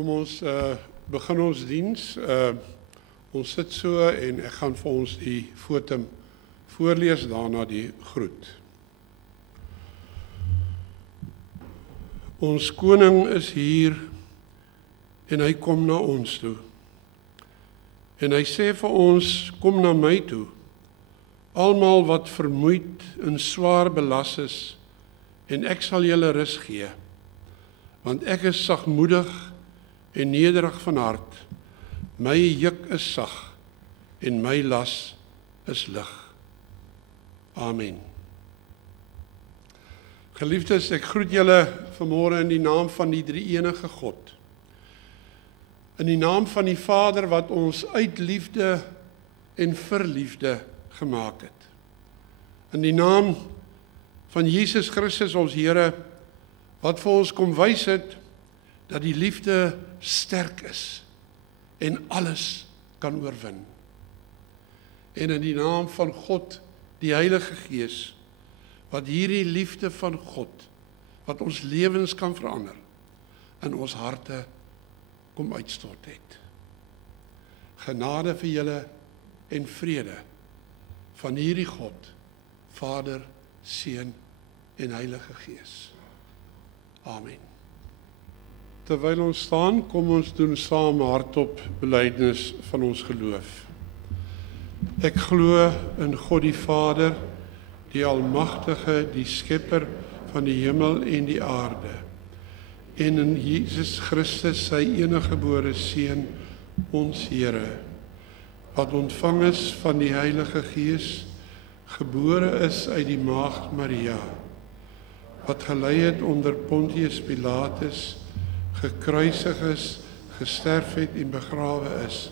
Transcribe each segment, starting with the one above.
Kom ons begin ons diens. Ons sit so en ek gaan vir ons die fotum voorlees, daarna die groet. Ons koning is hier en hy kom na ons toe. En hy sê vir ons, kom na my toe. Almal wat vermoeid en swaar belas is, en ek sal julle rus gee. Want ek is sagmoedig en nederig van hart. My juk is sag en my las is lig. Amen. Geliefdes, ek groet julle vanmôre in die naam van die drie-enige God. In die naam van die Vader wat ons uit liefde en vir liefde gemaak het. In die naam van Jesus Christus ons Here, wat vir ons kom wys het dat die liefde sterk is en alles kan oorwin. En in die naam van God, die Heilige Gees, wat hierdie liefde van God, wat ons lewens kan verander, in ons harte kom uitstort het. Genade vir julle en vrede van hierdie God, Vader, Seun en Heilige Gees. Amen. Terwyl ons staan, kom ons doen saam hardop belydenis van ons geloof. Ek glo in God die Vader, die Almagtige, die Skepper van die hemel en die aarde, en in Jesus Christus, sy eniggebore Seun, ons Here, wat ontvang is van die Heilige Gees, gebore is uit die maagd Maria, wat gelei het onder Pontius Pilatus, gekruisig is, gesterf het en begrawe is,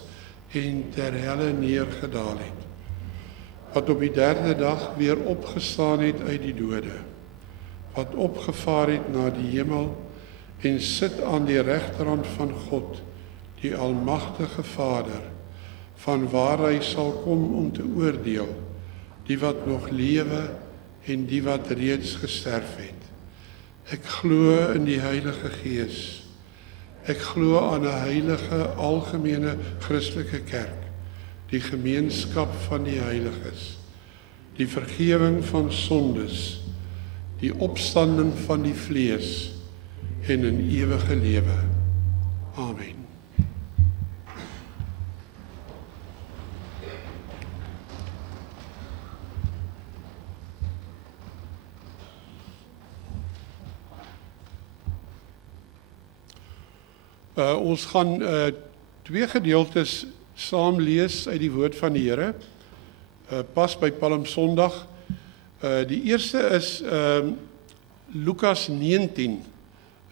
en ter helle neergedaal het, wat op die derde dag weer opgestaan het uit die dode, wat opgevaar het na die hemel, en sit aan die regterhand van God, die Almagtige Vader, van waar hy sal kom om te oordeel, die wat nog lewe en die wat reeds gesterf het. Ek glo in die Heilige Gees. Ek glo aan 'n heilige, algemene Christelike kerk, die gemeenskap van die heiliges, die vergifnis van sondes, die opstanding van die vlees en 'n ewige lewe. Amen. Ons gaan twee gedeeltes saam lees uit die woord van die Here, pas by Palm Sondag. Die eerste is Lukas 19.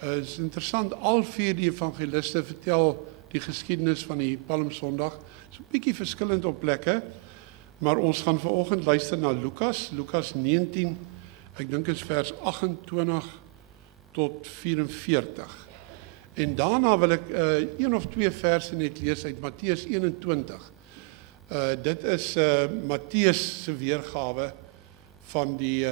Is interessant, al vier die evangeliste vertel die geskiedenis van die Palm Sondag. Is 'n bietjie verskillend op plekke, maar ons gaan vanoggend luister na Lukas 19, ek dink is vers 28 tot 44. En daarna wil ek een of twee verse net lees uit Matteus 21. Dit is Matteus se weergawe van die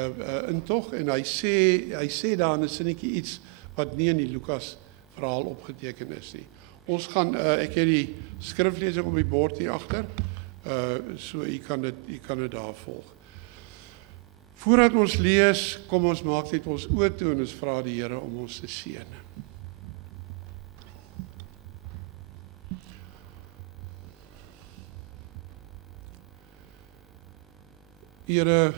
intog, en hy sê daar in 'n sinnetjie iets wat nie in die Lukas verhaal opgeteken is nie. Ons gaan, ek het die skriflesing op die bord hier agter, so u kan dit daar volg. Voordat ons lees, kom ons maak net ons oë toe en ons vra die Here om ons te seën. Here,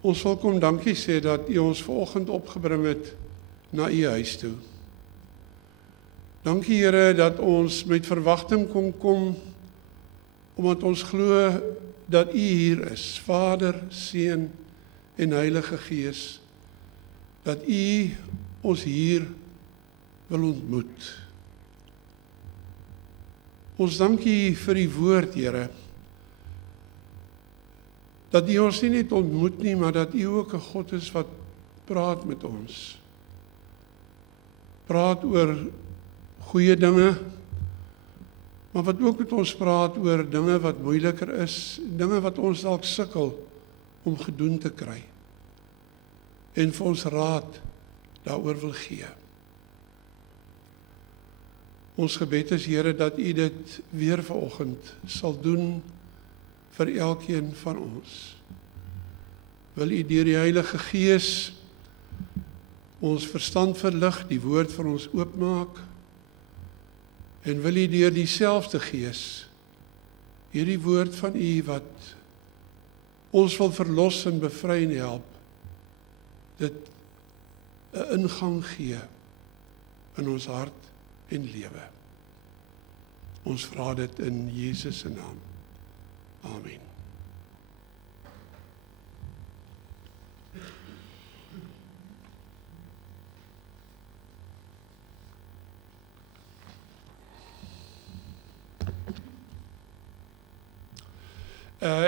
ons wil kom dankie sê dat u ons vanoggend opgebring het na u huis toe. Dankie Here dat ons met verwagting kon kom, omdat ons glo dat u hier is, Vader, Seun en Heilige Gees, dat u ons hier wil ontmoet. Ons dankie vir die woord, Here, dat u ons nie net ontmoet nie, maar dat u ook 'n God is wat praat met ons. Praat oor goeie dinge, maar wat ook met ons praat oor dinge wat moeiliker is, dinge wat ons dalk sukkel om gedoen te kry. En vir ons raad daaroor wil gee. Ons gebed is, Here, dat U dit weer vanoggend sal doen vir elkeen van ons. Wil U deur die Heilige Gees ons verstand verlig, die woord vir ons oopmaak, en wil U deur dieselfde Gees hierdie woord van U wat ons wil verlos en bevry en help, dit 'n ingang gee in ons hart en lewe. Ons vra dit in Jesus se naam. Amen.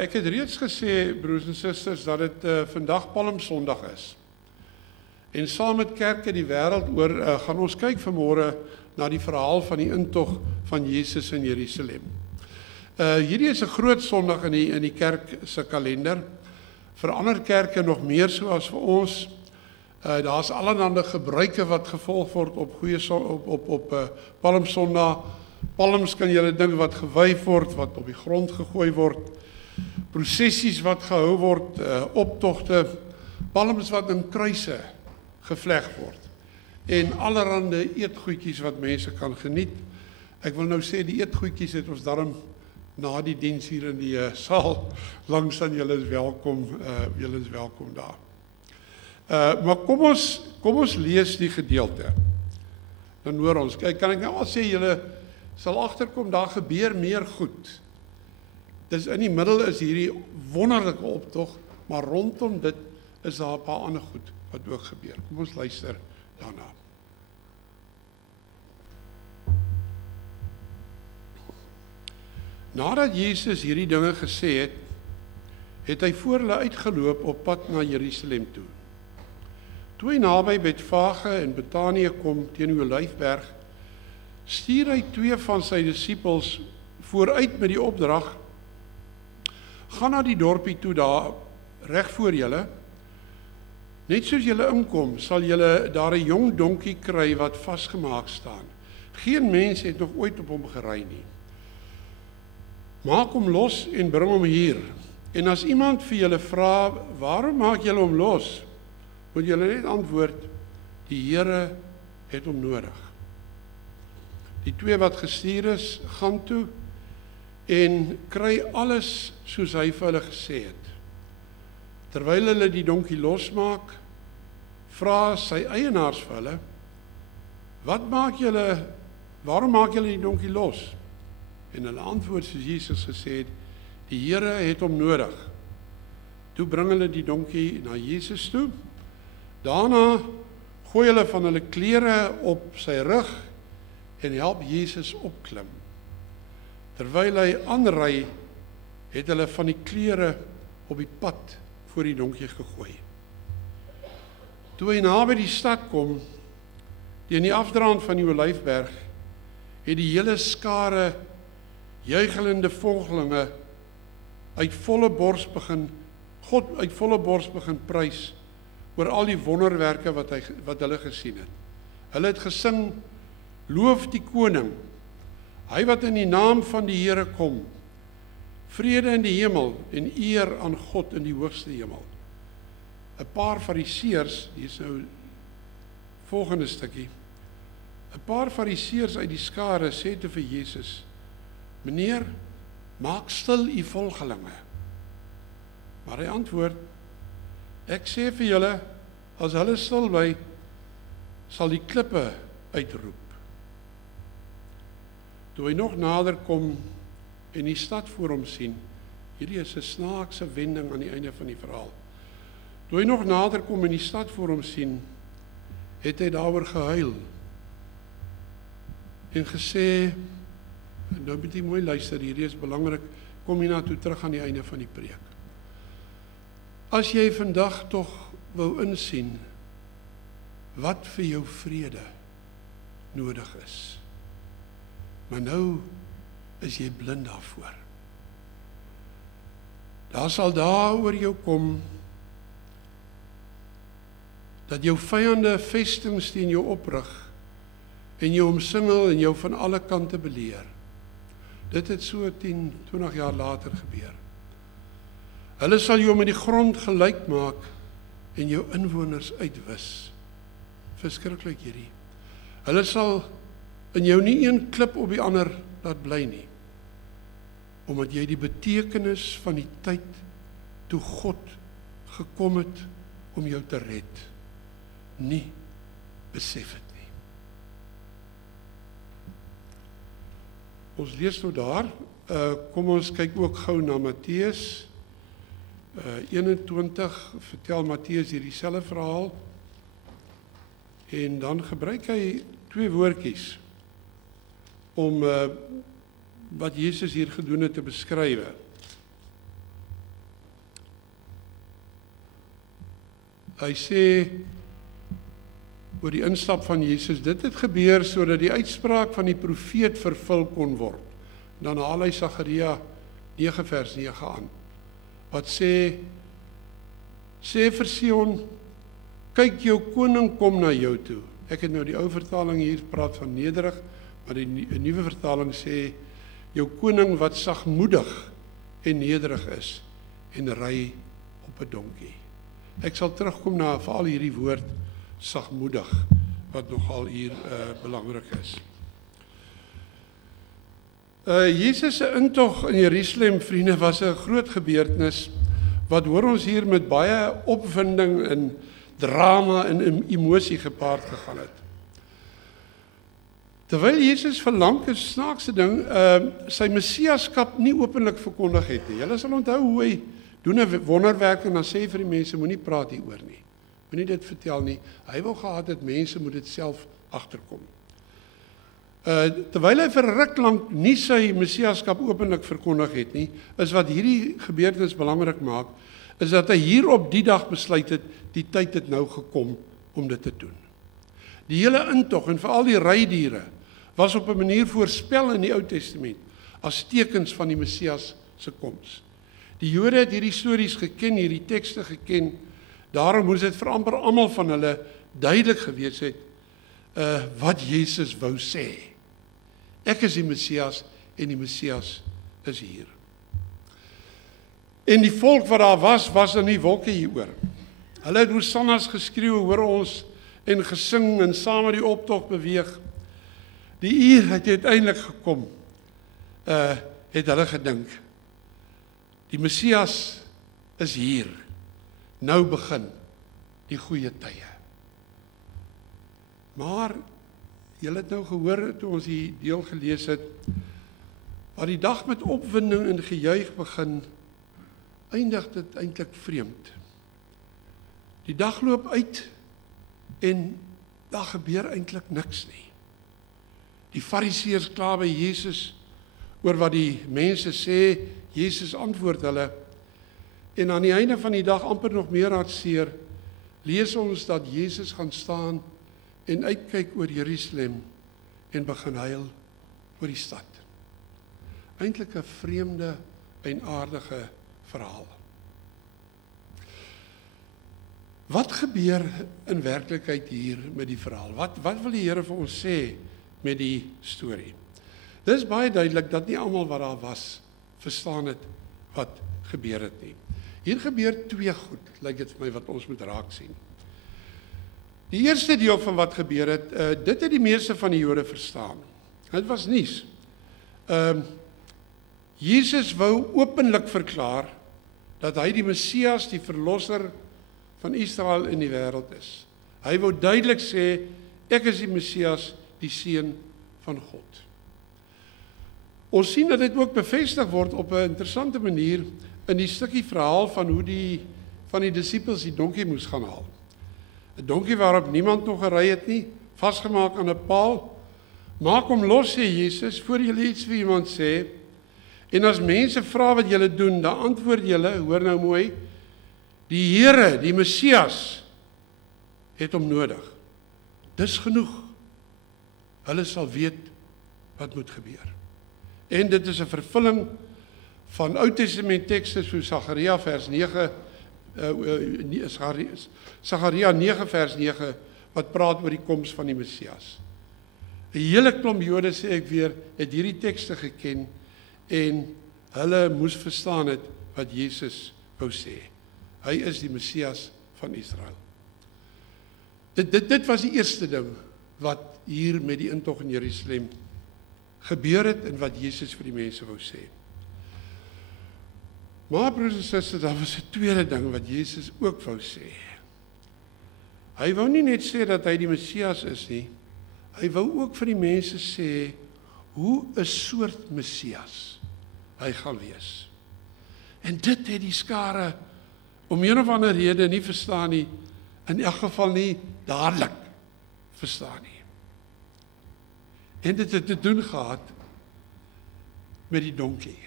Ek het reeds gesê, broers en susters, dat dit vandag Palmsondag is. En saam met kerke die wêreld oor gaan ons kyk vanmôre na die verhaal van die intog van Jesus in Jerusalem. Hierdie is 'n groot Sondag in die kerk se kalender. Vir ander kerke nog meer so as vir ons. Daar's allerlei gebruike wat gevolg word op Palmsondag. Palms kan julle dink wat gewyf word, wat op die grond gegooi word. Prosessies wat gehou word, optogte, palms wat in kruise gevleg word. En allerhande eetgoedjies wat mense kan geniet. Ek wil nou sê die eetgoedjies het ons daarom na die diens hier in die saal langs aan julle is welkom daar. Maar kom ons lees die gedeelte. Dan hoor ons. Kyk, kan ek nou al sê julle sal agterkom daar gebeur meer goed. Dis in die middel is hierdie wonderlike optog, maar rondom dit is daar 'n paar ander goed wat ook gebeur. Kom ons luister daarna. Nadat Jesus hierdie dinge gesê het, het hy voor hulle uitgeloop op pad na Jerusalem toe. Toe hy naby Betfage en Betanië kom teen die Olyfberg, stuur hy 2 van sy disippels vooruit met die opdrag: gaan na die dorpie toe daar reg voor julle. Net soos julle inkom, sal julle daar 'n jong donkie kry wat vasgemaak staan. Geen mens het nog ooit op hom gery nie. Maak hom los en bring hom hier. En as iemand vir julle vra, waarom maak julle hom los? Moet julle net antwoord, die Here het hom nodig. Die 2 wat gestuur is, gaan toe en kry alles soos hy vir hulle gesê het. Terwyl hulle die donkie losmaak, vra sy eienaars vir hulle: waarom maak julle die donkie los? En hulle antwoord soos Jesus gesê het: die Here het hom nodig. Toe bring hulle die donkie na Jesus toe. Daarna gooi hulle van hulle klere op sy rug en help Jesus opklim. Terwyl hy aanry, het hulle van die klere op die pad voor die donkie gegooi. Toe hy naby die stad kom, teen die afdraand van die Olyfberg, het die hele skare juigelende volgelinge God uit volle bors begin prys oor al die wonderwerke wat hulle gesien het. Hulle het gesing: loof die koning, hy wat in die naam van die Here kom, vrede in die hemel en eer aan God in die hoogste hemel. 'n Paar fariseërs, hier is nou volgende stukkie. 'n Paar fariseërs uit die skare sê toe vir Jesus: meneer, maak stil u volgelinge. Maar hy antwoord: ek sê vir julle, as hulle stil bly, sal die klippe uitroep. Toe hy nog nader kom en die stad voor hom sien, hierdie is 'n snaakse wending aan die einde van die verhaal. Toe hy nog nader kom en die stad voor hom sien, het hy daaroor gehuil en gesê, nou moet jy mooi luister, hierdie is belangrik, kom hierna toe terug aan die einde van die preek. As jy vandag tog wou insien wat vir jou vrede nodig is, maar nou is jy blind daarvoor. Daar sal daar oor jou kom dat jou vyande vestings teen jou oprig en jou omsingel en jou van alle kante beleer. Dit het so 10, 20 jaar later gebeur. Hulle sal jou met die grond gelyk maak en jou inwoners uitwis. Verskriklik hierdie. Hulle sal in jou nie een klip op die ander laat bly nie, omdat jy die betekenis van die tyd toe God gekom het om jou te red, nie besef het nie. Ons lees nou daar, kom ons kyk ook gou na Matteus 21, vertel Matteus hierdie selfe verhaal, en dan gebruik hy 2 woordjies om wat Jesus hier gedoen het te beskryf. Hy sê oor die instap van Jesus, dit het gebeur sodat die uitspraak van die profeet vervul kon word. Dan haal hy Sagaria 9 vers 9 aan, wat sê vir Sion, kyk jou koning kom na jou toe. Ek het nou die ou vertaling hier praat van nederig, maar die nuwe vertaling sê, jou koning wat sagmoedig en nederig is, en ry op 'n donkie. Ek sal terugkom na veral hierdie woord, sagmoedig, wat nogal hier belangrik is. Jesus se intog in Jerusalem, vriende, was 'n groot gebeurtenis, wat hoor ons hier met baie opwinding en drama en emosie gepaard gegaan het. Terwyl Jesus vir lank 'n snaakse ding, sy messiaskap nie openlik verkondig het nie. Julle sal onthou hoe hy doen 'n wonderwerk en dan sê vir die mense, moenie praat hieroor nie. Moenie dit vertel nie. Hy wou gehad dat mense moet dit self agterkom. Terwyl hy vir 'n ruk lank nie sy messiaskap openlik verkondig het nie, is wat hierdie gebeurtenis belangrik maak, is dat hy hier op die dag besluit het, die tyd het nou gekom om dit te doen. Die hele intog en veral die rydiere was op 'n manier voorspel in die Ou Testament as tekens van die Messias se koms. Die Jode het hierdie stories geken, hierdie tekste geken, daarom moes dit vir amper almal van hulle duidelik gewees het wat Jesus wou sê. Ek is die Messias en die Messias is hier. En die volk wat daar was in die wolke hieroor. Hulle het hosannas geskreeu, hoor ons, en gesing en saam met die optog beweeg. Die uur het uiteindelik gekom, het hulle gedink. Die Messias is hier. Nou begin die goeie tye. Maar julle het nou gehoor toe ons die deel gelees het, waar die dag met opwinding en gejuig begin, eindig dit eintlik vreemd. Die dag loop uit en daar gebeur eintlik niks nie. Die Fariseërs kla by Jesus oor wat die mense sê, Jesus antwoord hulle, en aan die einde van die dag amper nog meer hartseer, lees ons dat Jesus gaan staan en uitkyk oor Jerusalem en begin huil oor die stad. Eintlik 'n vreemde en aardige verhaal. Wat gebeur in werklikheid hier met die verhaal? Wat wil die Here vir ons sê met die storie? Dit is baie duidelik dat nie almal wat daar was, verstaan het wat gebeur het nie. Hier gebeur 2 goed, lyk dit vir my, wat ons moet raak sien. Die eerste deel van wat gebeur het, dit het die meeste van die Jode verstaan. Dit was nuus. Jesus wou openlik verklaar dat hy die Messias, die verlosser van Israel in die wêreld is. Hy wou duidelik sê, ek is die Messias, die seun van God. Ons sien dat dit ook bevestig word op 'n interessante manier in die stukkie verhaal van hoe die disippels die donkie moes gaan haal. 'n Donkie waarop niemand nog gery het nie, vasgemaak aan 'n paal. Maak hom los, sê Jesus, voor julle iets vir iemand sê. En as mense vra wat julle doen, dan antwoord julle, hoor nou mooi, die Here, die Messias, het hom nodig. Dis genoeg. Hulle sal weet wat moet gebeur. En dit is 'n vervulling van Ou Testament tekste soos Sagaria vers 9, Sagaria 9 vers 9, wat praat oor die koms van die Messias. 'n hele klomp Jode, sê ek weer, het hierdie tekste geken en hulle moes verstaan het wat Jesus wou sê. Hy is die Messias van Israel. Dit was die eerste ding wat hier met die intog in Jerusalem gebeur het en wat Jesus vir die mense wou sê. Maar broers en susters, daar was 'n tweede ding wat Jesus ook wou sê. Hy wou nie net sê dat hy die Messias is nie, hy wou ook vir die mense sê hoe 'n soort Messias hy gaan wees. En dit het die skare om een of ander rede nie verstaan nie, in elk geval nie dadelik verstaan nie. En dit het te doen gehad met die donkie.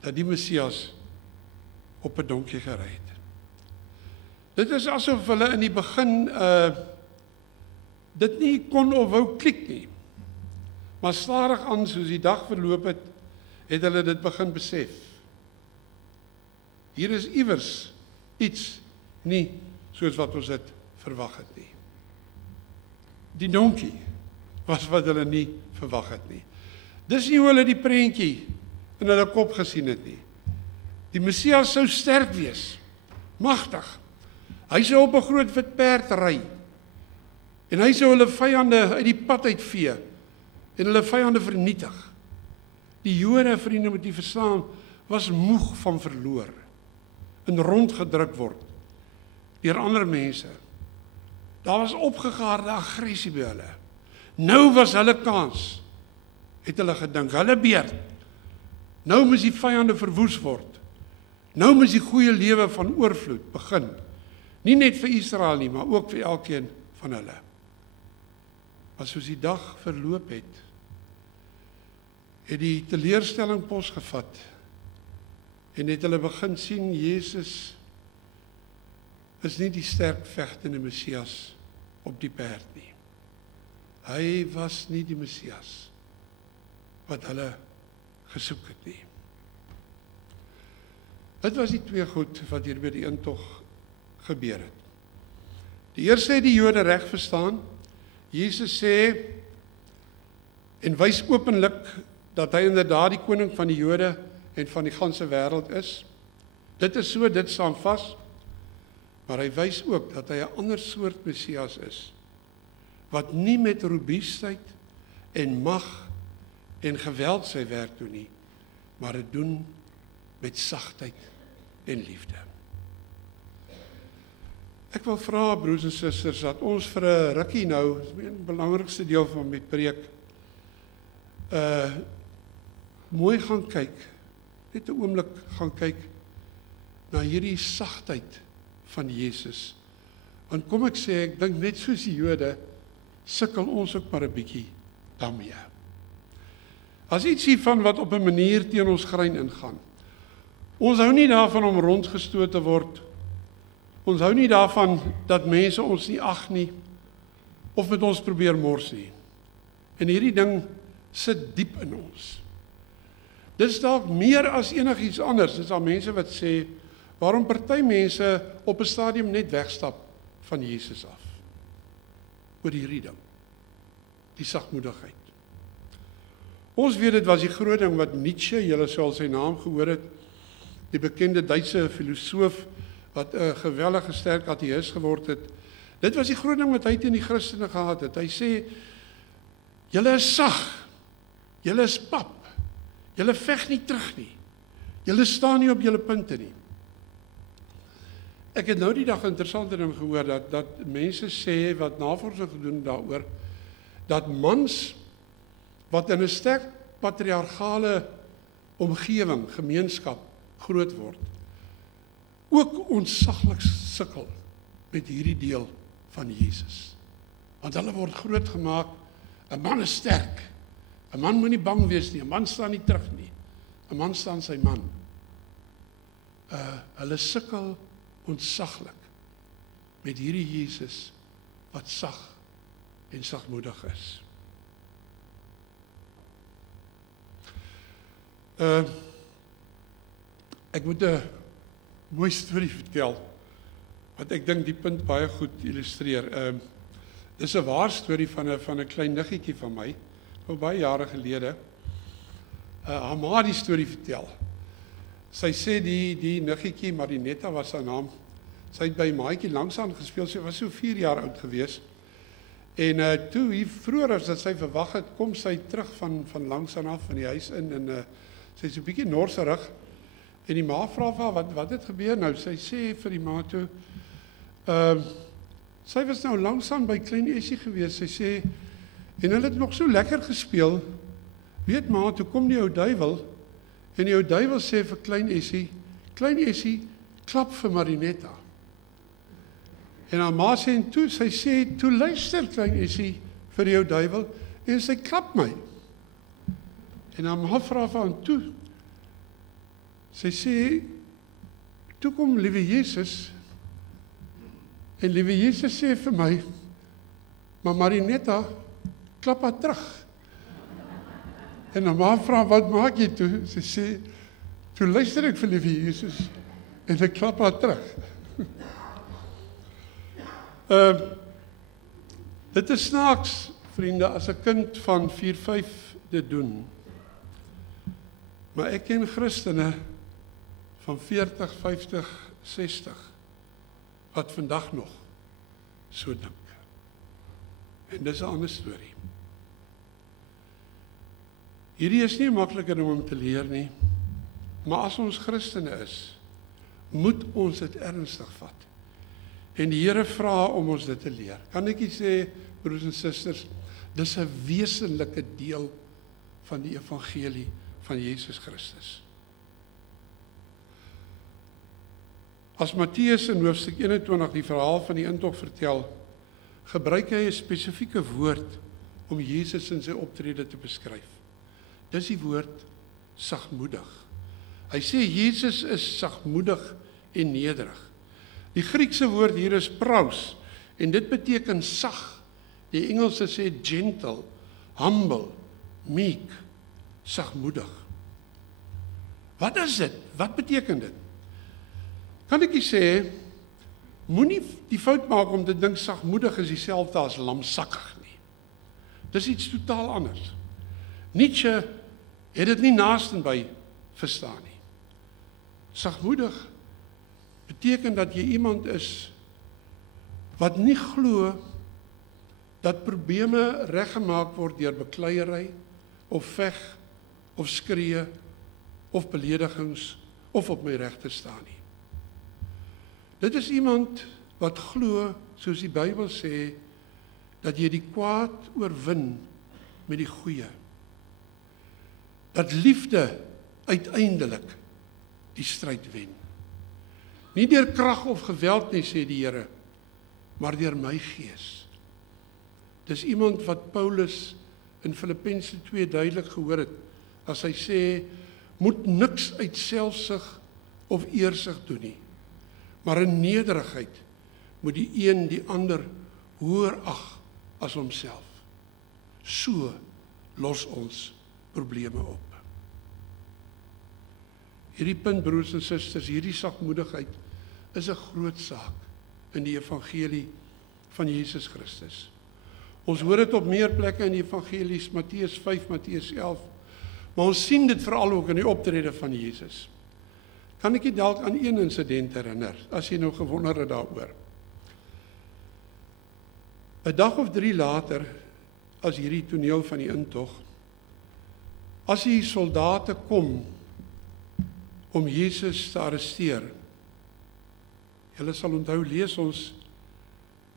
Dat die Messias op 'n donkie gery het. Dit is asof hulle in die begin dit nie kon of wou klik nie. Maar stadig aan soos die dag verloop het, het hulle dit begin besef. Hier is iewers iets nie soos wat ons dit verwag het nie. Die donkie was wat hulle nie verwag het nie. Dis nie hoe hulle die prentjie in hulle kop gesien het nie. Die Messias sou sterk wees, magtig. Hy sou op 'n groot wit perd ry. En hy sou hulle vyande uit die pad uitvee en hulle vyande vernietig. Die Jode, vriende, moet jy verstaan, was moeg van verloor en rondgedruk word deur ander mense. Daar was opgegaarde aggressie by hulle. Nou was hulle kans, het hulle gedink, hulle beurt. Nou moes die vyande verwoes word. Nou moes die goeie lewe van oorvloed begin. Nie net vir Israel nie, maar ook vir elkeen van hulle. Maar soos die dag verloop het die teleurstelling posgevat en het hulle begin sien, Jesus is nie die sterk vegtende Messias op die perd nie. Hy was nie die Messias wat hulle gesoek het nie. Dit was die twee goed wat hier by die intog gebeur het. Die eerste het die Jode reg verstaan. Jesus sê en wys openlik dat hy inderdaad die koning van die Jode en van die ganse wêreld is. Dit is so, dit staan vas. Maar hy wys ook dat hy 'n ander soort Messias is, wat nie met robuustheid en mag en geweld sy werk doen nie, maar dit doen met sagtheid en liefde. Ek wil vra, broers en susters, dat ons vir 'n rukkie nou, dis die belangrikste deel van my preek, mooi gaan kyk, net 'n oomblik gaan kyk na hierdie sagtheid van Jesus. Want kom ek sê, ek dink net soos die Jode, sukkel ons ook maar 'n bietjie daarmee. As iets hiervan wat op 'n manier teen ons grein ingaan. Ons hou nie daarvan om rondgestoot te word. Ons hou nie daarvan dat mense ons nie ag nie, of met ons probeer mors nie. En hierdie ding sit diep in ons. Dis dalk meer as enigiets anders. Dis al mense wat sê, waarom party mense op 'n stadium net wegstap van Jesus af. Oor hierdie ding. Die sagmoedigheid. Ons weet dit was die groot ding wat Nietzsche, julle sou al sy naam gehoor het, die bekende Duitse filosoof wat 'n geweldige sterk ateïs geword het. Dit was die groot ding wat hy teen die Christene gehad het. Hy sê, julle is sag, julle is pap, julle veg nie terug nie, julle staan nie op julle punte nie. Ek het nou die dag 'n interessante ding gehoor, dat mense sê, wat navorsing gedoen daaroor, dat mans wat in 'n sterk patriargale omgewing, gemeenskap groot word, ook ontsaglik sukkel met hierdie deel van Jesus. Want hulle word groot gemaak, 'n man is sterk, 'n man moet nie bang wees nie, 'n man staan nie terug nie, 'n man staan sy man. Hulle sukkel ontsaglik met hierdie Jesus wat sag en sagmoedig is. Ek moet 'n mooi storie vertel, wat ek dink die punt baie goed illustreer. Dis 'n waar storie van 'n klein niggetjie van my, baie jare gelede. Haar ma het die storie vertel. Sy sê die niggetjie, Marinetta was haar naam, sy het by maatjie langsaan gespeel, sy was so 4 jaar oud gewees. En toe hier vroeër as dat sy verwag het, kom sy terug van langsaan af van die huis in en sy is 'n bietjie norserig. En die ma vra vir haar, wat het gebeur nou? Sy sê vir die ma toe, sy was nou langsaan by Klein Essie gewees. Sy sê, en hulle het nog so lekker gespeel. Weet ma, toe kom die ou duiwel, en die ou duiwel sê vir Klein Essie, klap vir Marinetta. En haar ma sê, en toe, sy sê, toe luister Klein Essie vir die ou duiwel, en sy klap my. En haar ma vra vir haar, toe, sy sê, toe kom liewe Jesus, en liewe Jesus sê vir my, maar Marinetta, klap haar terug. En haar ma vra, wat maak jy toe? Sy sê, toe luister ek vir liewe Jesus, en ek klap haar terug. Dit is snaaks, vriende, as 'n kind van 4-5 dit doen. Maar ek ken Christene van 40, 50, 60 wat vandag nog so dink. En dis 'n ander storie. Hierdie is nie makliker om te leer nie, maar as ons Christene is, moet ons dit ernstig vat. En die Here vra om ons dit te leer. Kan ek sê, broers en susters, dis 'n wesenlike deel van die evangelie van Jesus Christus. As Matteus in hoofstuk 21 die verhaal van die intog vertel, gebruik hy 'n spesifieke woord om Jesus in sy optrede te beskryf. Dis die woord sagmoedig. Hy sê Jesus is sagmoedig en nederig. Die Griekse woord hier is praus en dit beteken sag. Die Engelse sê gentle, humble, meek, sagmoedig. Wat is dit? Wat beteken dit? Kan ek sê, moenie die fout maak om te dink sagmoedig is dieselfde as lamsakkig nie. Dis iets totaal anders. Nietzsche het dit nie naastenby verstaan nie. Sagmoedig beteken dat jy iemand is wat nie glo dat probleme reggemaak word deur bekleierery of veg of skree of beledigings of op my reg te staan nie. Dit is iemand wat glo, soos die Bybel sê, dat jy die kwaad oorwin met die goeie. Dat liefde uiteindelik die stryd wen. Nie deur krag of geweld nie, sê die Here, maar deur my gees. Dis iemand wat Paulus in Filippense 2 duidelik gehoor het, as hy sê, moet niks uit selfsug of eersug doen nie, maar in nederigheid moet die een die ander hoër ag as homself. So los ons probleme op. Hierdie punt, broers en susters, hierdie sagmoedigheid is 'n groot saak in die evangelie van Jesus Christus. Ons hoor dit op meer plekke in die evangelies, Matteus 5, Matteus 11, maar ons sien dit veral ook in die optrede van Jesus. Kan ek jy dalk aan een insident herinner, as jy nou gewonder het daaroor. 'n dag of 3 later, as hierdie toneel van die intog, as die soldate kom om Jesus te arresteer. Julle sal onthou, lees ons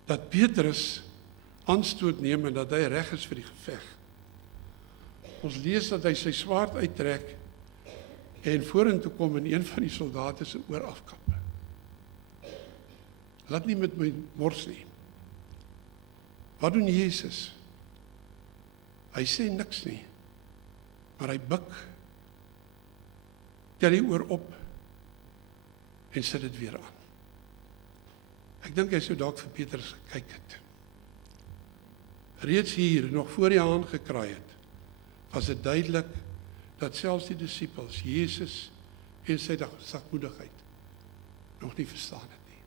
dat Petrus aanstoot neem en dat hy reg is vir die geveg. Ons lees dat hy sy swaard uittrek en vorentoe kom en een van die soldate se oor afkap. Laat nie met my mors nie. Wat doen Jesus? Hy sê niks nie, maar hy buig, tel die oor op en sit dit weer aan. Ek dink hy sou dalk vir Petrus gekyk het. Reeds hier, nog voor die haan gekraai het, was dit duidelik dat selfs die disippels Jesus en sy sagmoedigheid nog nie verstaan het nie.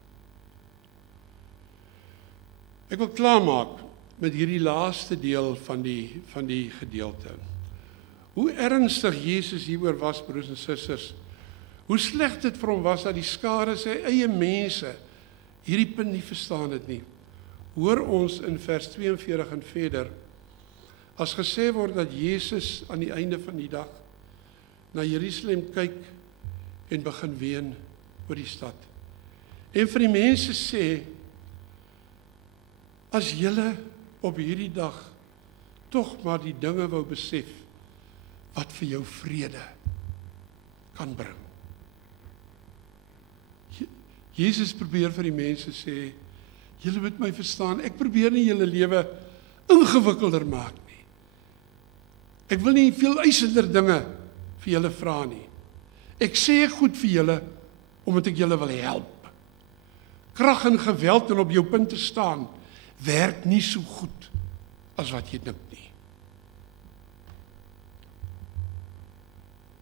Ek wil klaarmaak met hierdie laaste deel van die gedeelte. Hoe ernstig Jesus hieroor was, broers en susters. Hoe sleg dit vir hom was dat die skare sy eie mense hierdie punt nie verstaan het nie. Hoor ons in vers 42 en verder, as gesê word dat Jesus aan die einde van die dag na Jerusalem kyk en begin ween oor die stad. En vir die mense sê, as julle op hierdie dag tog maar die dinge wou besef wat vir jou vrede kan bring. Jesus probeer vir die mense sê, julle moet my verstaan, ek probeer nie julle lewe ingewikkelder maak nie. Ek wil nie veel eisender dinge vir julle vra nie. Ek sê goed vir julle, omdat ek julle wil help. Krag en geweld en op jou punt te staan, werk nie so goed as wat jy dink nie.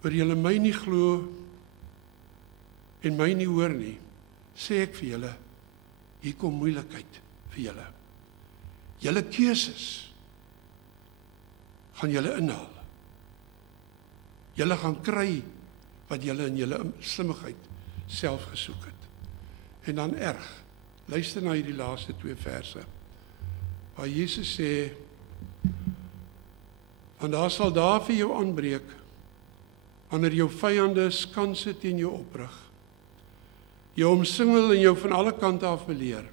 Oor julle my nie glo en my nie hoor nie, sê ek vir julle, hier kom moeilikheid vir julle. Julle keuses gaan julle inhaal. Julle gaan kry wat julle in julle slimmigheid self gesoek het. En dan erg, luister na hierdie laaste 2 verse, waar Jesus sê, want daar sal daar vir jou aanbreek, wanneer jou vyande skanse teen jou oprig, jou omsingel en jou van alle kante af beleer.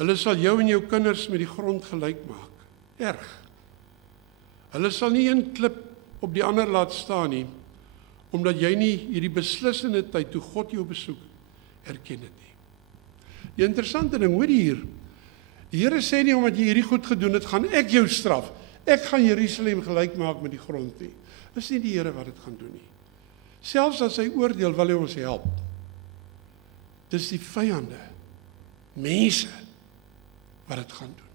Hulle sal jou en jou kinders met die grond gelyk maak. Erg. Hulle sal nie een klip op die ander laat staan nie, omdat jy nie hierdie beslissende tyd toe God jou besoek, erken het nie. Die interessante ding, hoor hier, die Here sê nie omdat jy hierdie goed gedoen het, gaan ek jou straf. Ek gaan Jerusalem gelyk maak met die grond nie. Dis nie die Here wat dit gaan doen nie. Selfs as hy oordeel, wil hy ons help. Dis die vyande, mense, wat dit gaan doen.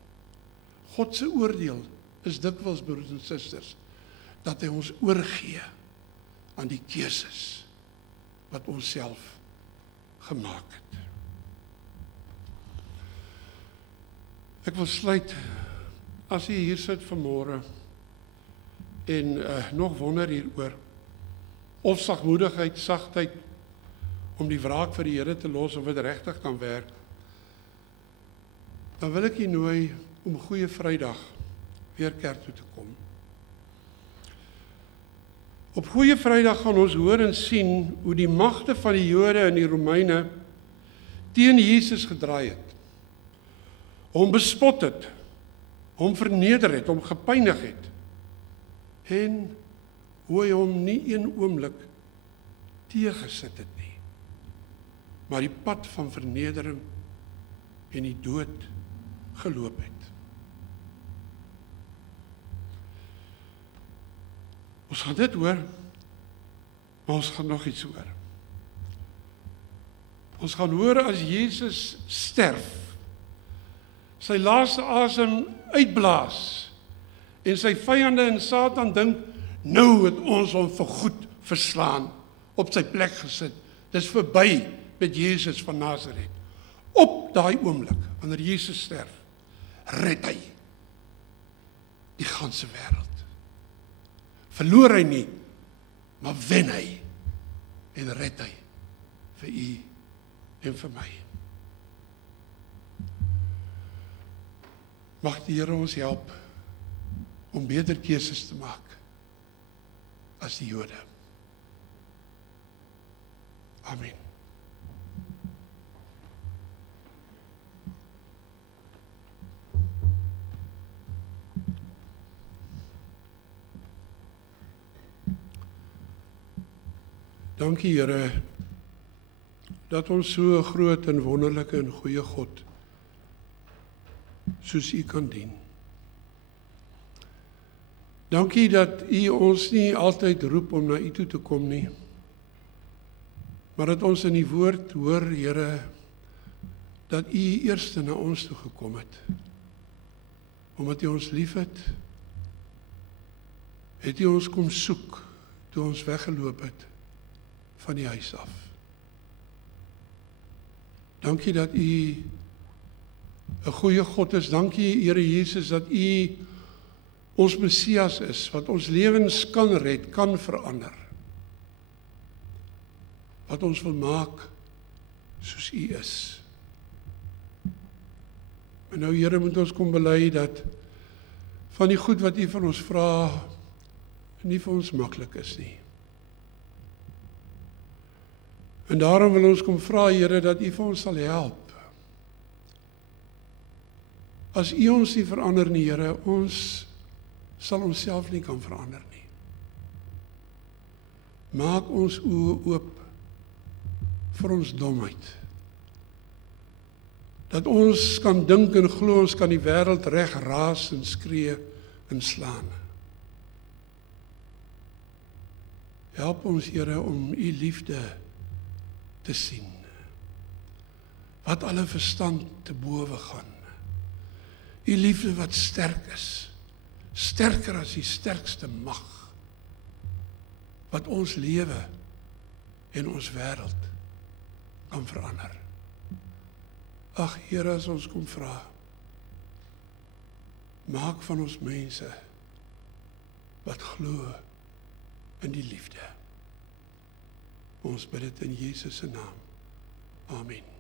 God se oordeel is dikwels, broers en susters, dat hy ons oorgee aan die keuses wat ons self gemaak het. Ek wil sluit, as jy hier sit vanmôre en nog wonder hieroor, of sagmoedigheid, sagtheid, om die wraak vir die Here te los, of dit regtig kan werk, dan wil ek jy nooi om Goeie Vrydag weer kerk toe te kom. Op Goeie Vrydag gaan ons hoor en sien hoe die magte van die Jode en die Romeine teen Jesus gedraai het, hom bespot het, hom verneder het, hom gepynig het, en hoe hy hom nie een oomblik teëgesit het nie, maar die pad van vernedering en die dood geloop het. Ons gaan dit hoor, maar ons gaan nog iets hoor. Ons gaan hoor as Jesus sterf, sy laaste asem uitblaas, en sy vyande en Satan dink, nou het ons hom vergoed verslaan, op sy plek gesit. Dis verby met Jesus van Nazareth. Op daai oomblik, wanneer Jesus sterf, red hy die ganse wêreld. Verloor hy nie, maar wen hy en red hy vir u en vir my. Mag die Here ons help om beter keuses te maak as die Jode. Amen. Dankie Here, dat ons so 'n groot en wonderlike en goeie God soos U kan dien. Dankie dat U ons nie altyd roep om na U toe te kom nie, maar dat ons in die woord hoor, Here, dat U eerste na ons toe gekom het. Omdat U ons liefhet, het U ons kom soek toe ons weggeloop het van die huis af. Dankie dat U 'n goeie God is. Dankie, Here Jesus, dat U ons Messias is, wat ons lewens kan red, kan verander. Wat ons wil maak soos U is. En nou, Here, moet ons kom bely dat van die goed wat U van ons vra, nie vir ons maklik is nie. En daarom wil ons kom vra, Here, dat U vir ons sal help. As U ons nie verander nie, Here, ons sal onsself nie kan verander nie. Maak ons oë oop vir ons domheid. Dat ons kan dink en glo, ons kan die wêreld reg raas en skree en slaan. Help ons, Here, om U liefde te sien, wat alle verstand te bowe gaan. U liefde wat sterk is, sterker as die sterkste mag, wat ons lewe en ons wêreld kan verander. Ag Here, as ons kom vra, maak van ons mense wat glo in die liefde. Ons bid dit in Jesus se naam. Amen.